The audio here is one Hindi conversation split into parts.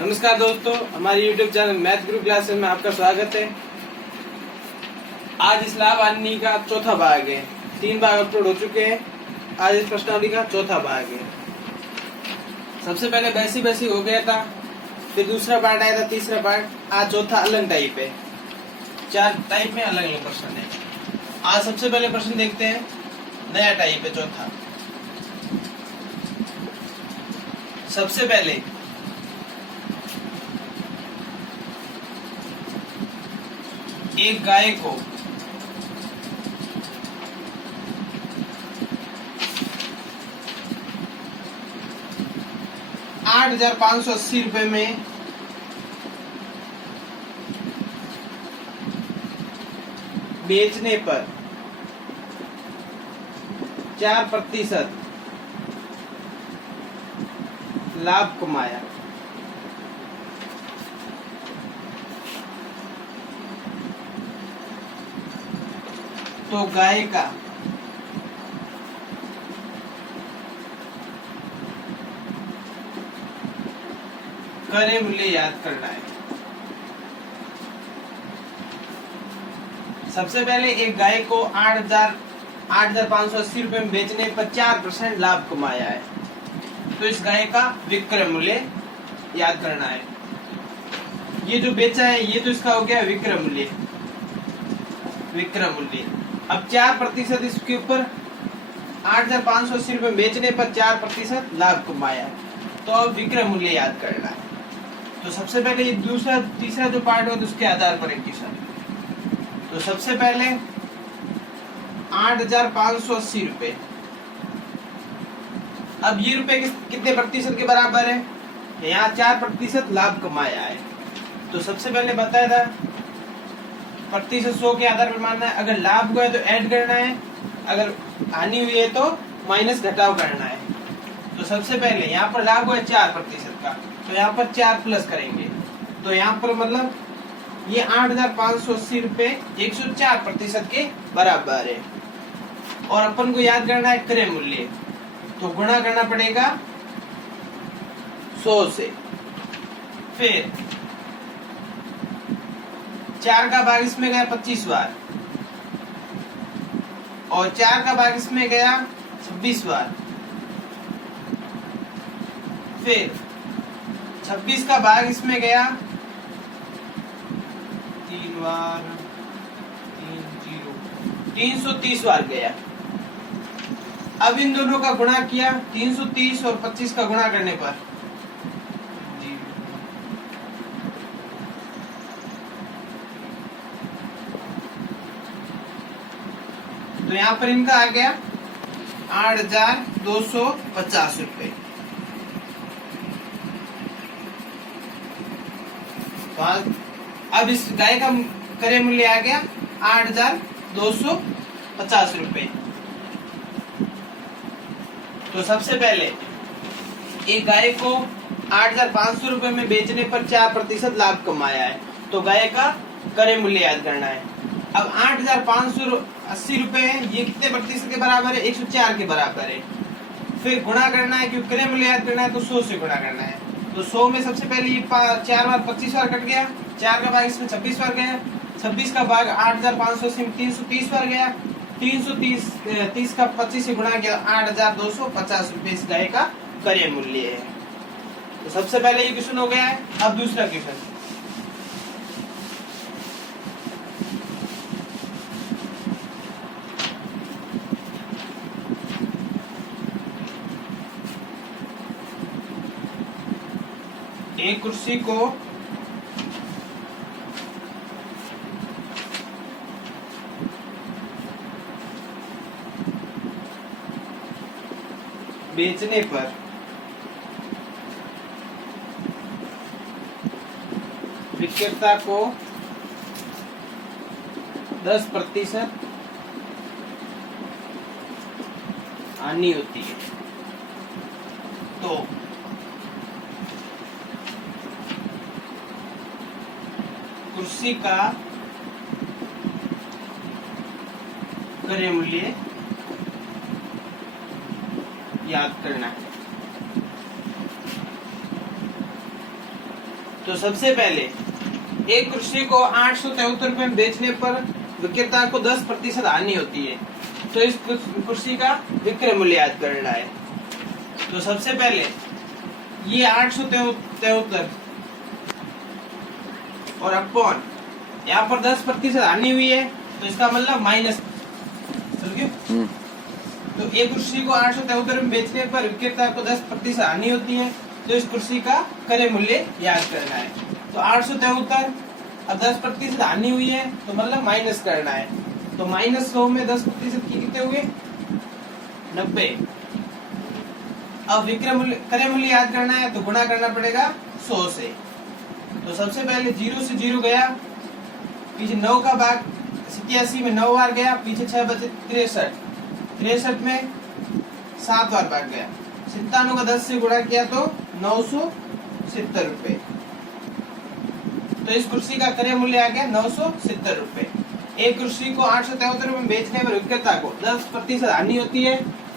नमस्कार दोस्तों, हमारे YouTube चैनल मैथ गुरु क्लासेस में आपका स्वागत है। आज इस लाभ का चौथा भाग है। 3 भाग अपलोड हो चुके हैं। आज इस प्रश्नावली का चौथा भाग है। सबसे पहले बैसी हो गया था, फिर दूसरा पार्ट आया था, तीसरा पार्ट। आज चौथा अलग टाइप है। 4 टाइप में अलग अलग प्रश्न है। आज सबसे पहले प्रश्न देखते हैं, नया टाइप है चौथा। सबसे पहले एक गाय को 8,580 रुपए में बेचने पर 4% लाभ कमाया। तो गाय का क्रय मूल्य याद करना है। सबसे पहले एक गाय को 8,580 रुपए में बेचने पर 4% लाभ कमाया है। तो इस गाय का विक्रय मूल्य याद करना है। ये जो बेचा है ये तो इसका हो गया विक्रय मूल्य। अब 4% इसके ऊपर 8,580 रुपए बेचने पर 4% लाभ कमाया है। तो अब विक्रय मूल्य याद करना है। तो सबसे पहले ये तीसरा जो पार्ट हो तो उसके आधार पर एक क्वेश्चन। तो सबसे पहले 8,580 रुपए। अब ये रुपए कितने प्रतिशत के बराबर है? यहाँ 4% लाभ कमाया है। तो सबसे पहले बताया था प्रतिशत 100 के आधार पर मानना है। अगर लाभ हुआ है तो ऐड करना है, अगर हानि हुई है तो माइनस घटाव करना है। तो सबसे पहले यहाँ पर लाभ हुआ है 4% का, तो यहाँ पर 4 प्लस करेंगे। तो यहाँ पर मतलब ये 8,580 रुपए 104% के बराबर है। और अपन को याद करना है क्रय मूल्य, तो गुणा करना पड़ेगा 100 से। फिर 4 का भाग इसमें गया 25 बार, और 4 का भाग इसमें गया 26 बार। फिर 26 का भाग इसमें गया 3 बार, 330 बार गया। अब इन दोनों का गुणा किया, 330 और 25 का गुणा करने पर तो यहाँ पर इनका आ गया 8,250 रुपए। तो अब इस गाय का क्रय मूल्य आ गया 8,250 रुपए। तो सबसे पहले एक गाय को 8,500 रुपए में बेचने पर 4% लाभ कमाया है। तो गाय का क्रय मूल्य याद करना है। अब 8,580 रुपए ये कितने प्रतिशत के बराबर है? 104 के बराबर है। फिर गुणा करना है, क्योंकि क्रय मूल्य याद करना है तो 100 से गुणा करना है। तो 100 में सबसे पहले ये 4 बार 25 बार कट गया, 4 का भाग इसमें 26 बार गया, 26 का भाग 8,580 में 330 बार गया, 330 का 25 से गुणा किया, 8,250 रुपए इस गाय का क्रय मूल्य है। तो सबसे पहले ये क्वेश्चन हो गया है। अब दूसरा क्वेश्चन। एक कुर्सी को बेचने पर विक्रेता को 10% हानि होती है। तो कुर्सी का क्रय मूल्य याद करना है। तो सबसे पहले एक कुर्सी को 873 रुपए में बेचने पर विक्रेता को 10% हानि होती है, तो इस कुर्सी का विक्रय मूल्य याद करना है। तो सबसे पहले ये 873 और अपॉन यहाँ पर 10% हानि हुई है, तो इसका मतलब माइनस। तो एक कुर्सी को 873 में बेचने पर विक्रेता को 10% हानि होती है, तो इस कुर्सी का क्रय मूल्य याद करना है। तो 873 अब 10% हानि हुई है, तो मतलब माइनस करना है। तो -100 में 10% की कितने हुए? 90। अब विक्रय मूल्य क्रय मूल्य याद करना है, तो गुणा करना पड़ेगा 100 से। तो सबसे पहले 0 से 0 गया, पीछे 9 का भाग 87 में 9 बार गया, पीछे 6 बचे 63, 63 में 7 बार भाग गया, 97 का 10 से गुणा किया तो 970 रुपए। तो इस कुर्सी का क्रय मूल्य आ गया 970 रुपए। एक कुर्सी को 873 में बेचने पर विक्रेता को 10% हानि होती है,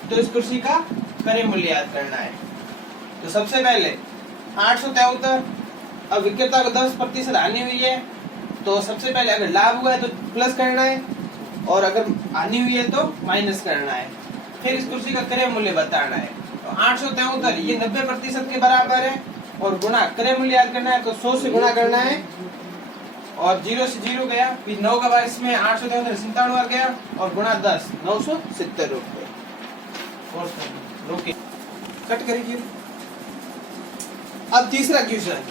तो इस कुर्सी का क्रय मूल्य याद करना है। तो सबसे पहले 873, अब विक्रेता को 10% हानि हुई है, तो सबसे पहले अगर लाभ हुआ है तो प्लस करना है, और अगर हानि हुई है तो माइनस करना है। फिर इस कुर्सी का क्रय मूल्य बताना है। तो 873 ये 90% के बराबर है, और गुणा क्रय मूल्य याद करना है, तो 100 से गुणा करना है, और 0 से 0 गया, फिर 9 का भाग इसमें 873 97 बार गया, और गुणा 10 970 रुपए। और रोके कट करेंगे। अब तीसरा क्वेश्चन,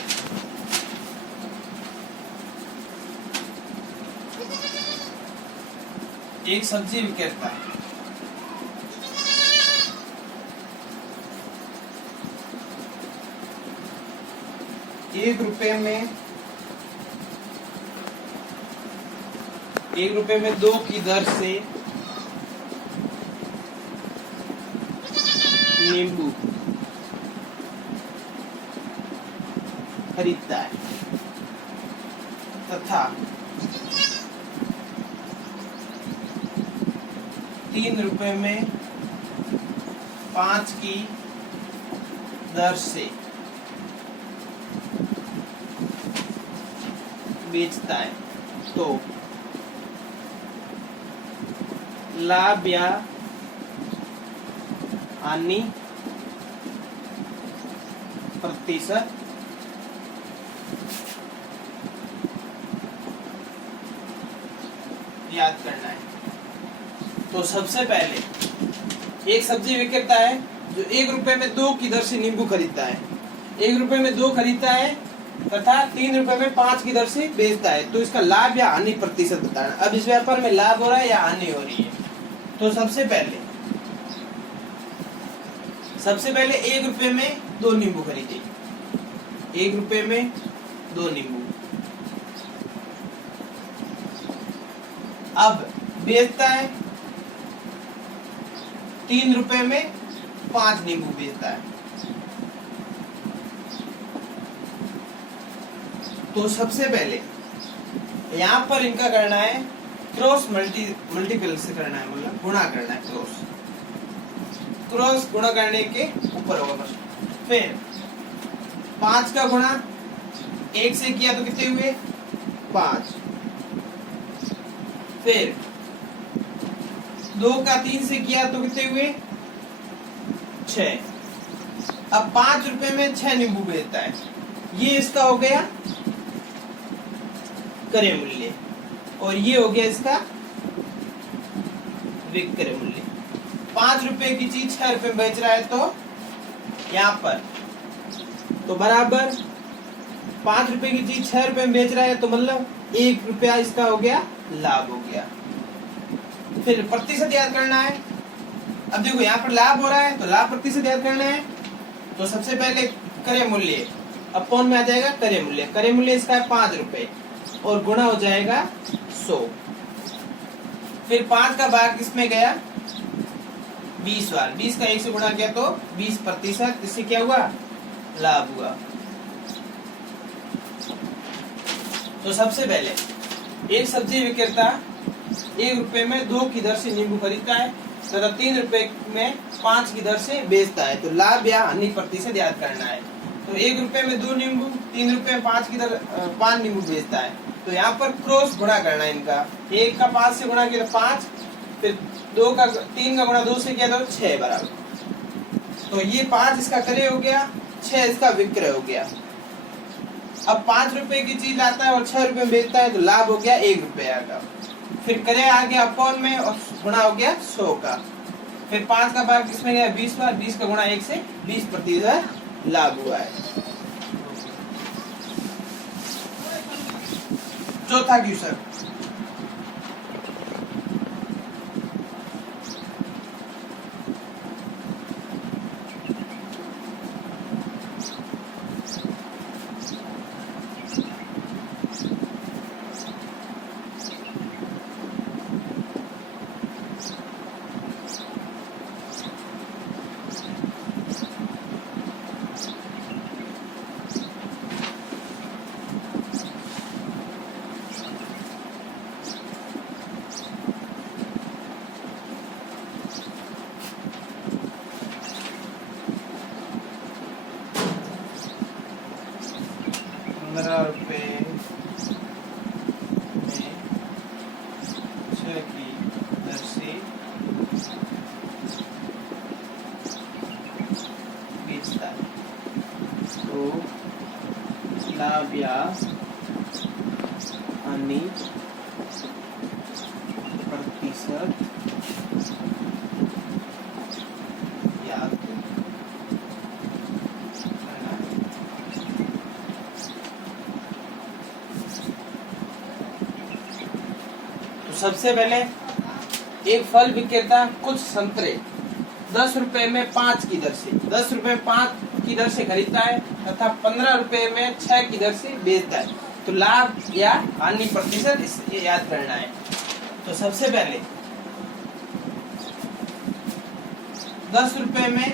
एक सब्जी विक्रेता 1 रुपए में 2 की दर से नींबू खरीदता है तथा 3 रुपए में 5 की दर से बेचता है, तो लाभ या हानि प्रतिशत याद करना है। तो सबसे पहले एक सब्जी विक्रेता है जो 1 रुपए में 2 की दर से नींबू खरीदता है। 1 रुपए में 2 खरीदता है तथा 3 रुपए में 5 की दर से बेचता है, तो इसका लाभ या हानि प्रतिशत बताना। अब इस व्यापार में लाभ हो रहा है या हानि हो रही है। तो सबसे पहले 1 रुपए में 2 नींबू खरीदे, 1 रुपए में 2 नींबू। अब बेचता है 3 रुपए में 5 नींबू बेचता है। तो सबसे पहले यहाँ पर इनका करना है क्रॉस मल्टीपल से करना है, मतलब गुणा करना है। क्रॉस गुणा करने के ऊपर होगा प्रश्न। फिर 5 का गुणा 1 से किया तो कितने हुए? 5। फिर 2 का 3 से किया तो कितने हुए? 6। अब 5 रुपए में 6 नींबू बेचता है, ये इसका हो गया क्रय मूल्य, और ये हो गया इसका विक्रय मूल्य। 5 रुपए की चीज 6 रुपए में बेच रहा है, तो यहाँ पर तो बराबर 5 रुपए की चीज 6 रुपए में बेच रहा है, तो मतलब 1 रुपया इसका हो गया लाभ हो गया। फिर प्रतिशत याद करना है। अब देखो यहाँ पर लाभ हो रहा है, तो लाभ प्रतिशत याद करना है। तो सबसे पहले क्रय मूल्य अपॉन में आ जाएगा क्रय मूल्य। क्रय मूल्य इसका है 5 रुपए, और गुणा हो जाएगा 100। फिर 5 का भाग इसमें गया 20 बार, 20 का 1 से गुणा किया तो 20%, इससे क्या हुआ? लाभ हुआ। तो सबसे पहले एक सब्जी विक्रेता 1 रुपए में 2 की दर से नींबू खरीदता है तथा 3 रुपए में 5 की दर से बेचता है, तो लाभ या हानि प्रतिशत याद करना है। तो 1 रुपए में 2 नींबू, 3 रुपए में 5 नींबू बेचता है। तो यहाँ पर क्रॉस गुणा करना है इनका। 1 का 5 से गुणा किया तो 5, फिर 3 का गुणा 2 से किया तो 6 बराबर। तो ये 5 इसका क्रय हो गया, 6 इसका विक्रय हो गया। अब 5 रुपए की चीज लाता है और 6 रुपए में बेचता है तो लाभ हो गया 1 रुपया का। फिर क्रय आ गया अपॉन में और गुणा हो गया 100 का। फिर 5 का भाग किसमें गया 20 बार, 20 का गुणा 1 से 20% लाभ हुआ है। चौथा क्वेश्चन, ₹15 में 6 की दर से बेचता है तो लाभ या हानि प्रतिशत याद करना है। तो सबसे पहले एक फल विक्रेता कुछ संतरे 10 रुपए में 5 की दर से 10 रुपए में 5 की दर से खरीदता है तथा 15 रुपए में 6 की दर से बेचता है तो लाभ या हानि प्रतिशत इसे याद करना है। तो सबसे पहले 10 रुपए में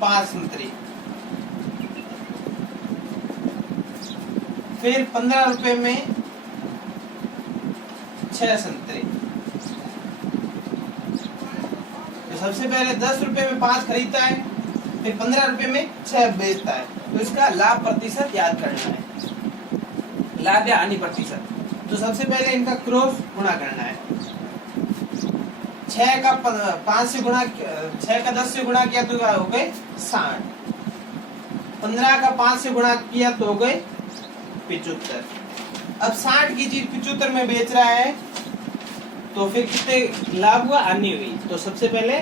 5 संतरे, फिर 15 रुपए में 6 संतरे। तो सबसे पहले 10 रुपए में 5 खरीदता है, फिर 15 रुपए में 6 बेचता है तो इसका लाभ प्रतिशत याद करना है, लाभ या हानि प्रतिशत। तो सबसे पहले इनका क्रॉस गुणा करना है। 6 का 5 से गुणा 6 का 10 से गुणा किया तो हो गए 60, 15 का 5 से गुणा किया तो हो गए 75। अब 60 की चीज 75 में बेच रहा है तो फिर कितने लाभ हुआ, हानि हुई। तो सबसे पहले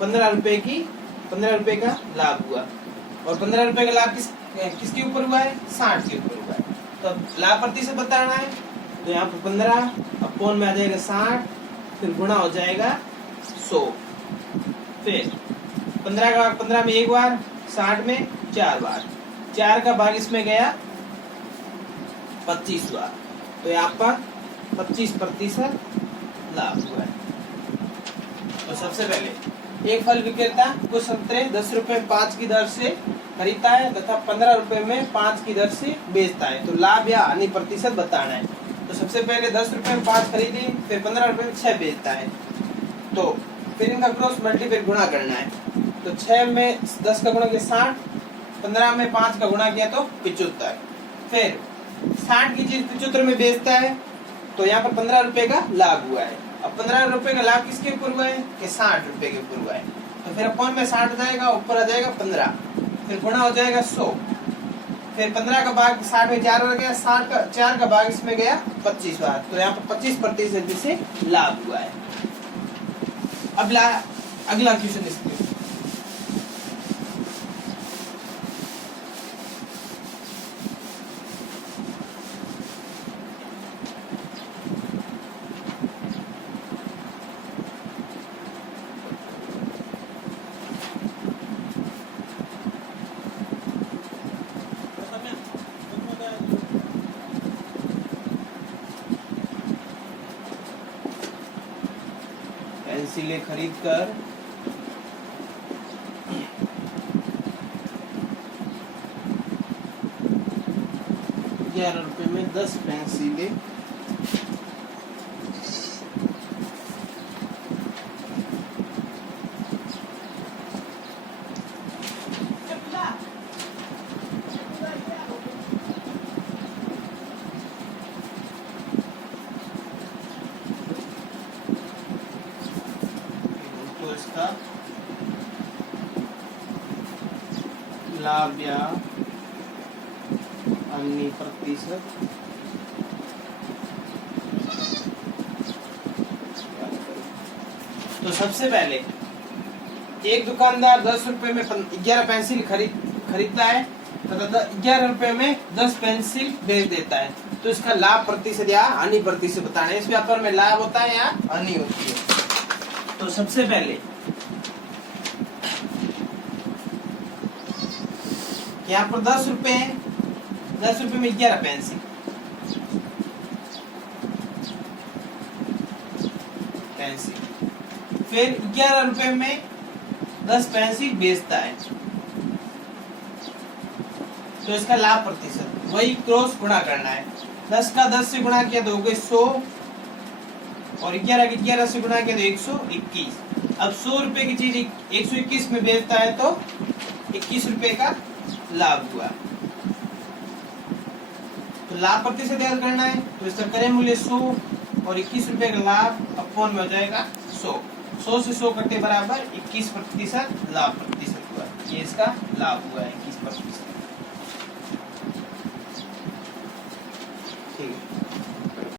15 रुपए का लाभ हुआ और 15 रुपए का लाभ किसके ऊपर हुआ है, 60 के ऊपर हुआ है। तो लाभ प्रतिशत बताना है तो यहाँ पर 15 अपॉन में आ जाएगा 60, फिर गुणा हो जाएगा 100, फिर 15 का 15 में एक बार, 60 में 4 बार, 4 का भाग इसमें गया 25 बार तो यहाँ पर 25% लाभ हुआ है। तो सबसे पहले एक फल विक्रेता कुछ संतरे 10 रुपए में 5 की दर से खरीदता है तथा 15 रुपए में 5 की दर से बेचता है तो लाभ या हानि प्रतिशत बताना है। तो सबसे पहले 10 रुपए में 5 खरीदी, फिर 15 रुपए में 6 बेचता है तो फिर इनका क्रॉस मल्टीप्लाई गुणा करना है। तो 6 में 10 का गुणा किया 60, 15 में 5 का गुणा किया तो 75, फिर 60 की चीज 75 में बेचता है तो यहाँ पर 15 रुपए का लाभ हुआ है। अब 15 रुपए का लाभ किसके ऊपर हुआ है कि 60 रुपए के ऊपर हुआ है तो फिर अपॉन में 60 जाएगा, ऊपर आ जाएगा 15, फिर गुणा हो जाएगा 100, फिर 15 का भाग 60 में 4 हो गया, 60 का 4 का भाग इसमें गया 25 बार तो यहाँ पर 25% से लाभ हुआ है। अब अगला क्वेश्चन इसके पेंसिलें खरीद कर ₹11 में 10 पेंसिलें अन्य प्रतिशत तो सबसे पहले एक दुकानदार 10 रुपए में 11 पेंसिल खरीदता है तथा 11 रुपए में 10 पेंसिल बेच देता है, तो इसका लाभ प्रतिशत या हानि प्रतिशत बताना है। इस व्यापार में लाभ होता है या हानि होती है। तो सबसे पहले यहाँ पर 10 रुपए है, 10 रुपए में 11 पेंसिल फिर 11 रुपए में 10 पेंसिल बेचता है, तो इसका लाभ प्रतिशत वही क्रॉस गुणा करना है। 10 का 10 से गुणा किया तो हो गए 100 और 11 की 11 से गुणा किया तो 121। अब 100 रुपए की चीज 121 में बेचता है तो 21 रुपए का लाभ हुआ। तो लाभ प्रतिशत याद करना है, तो इसका क्रय मूल्य 100 और 21 रुपए का लाभ अपॉन में हो जाएगा 100। 100 से 100 कटे बराबर 21% लाभ प्रतिशत हुआ। ये इसका लाभ हुआ है 21%।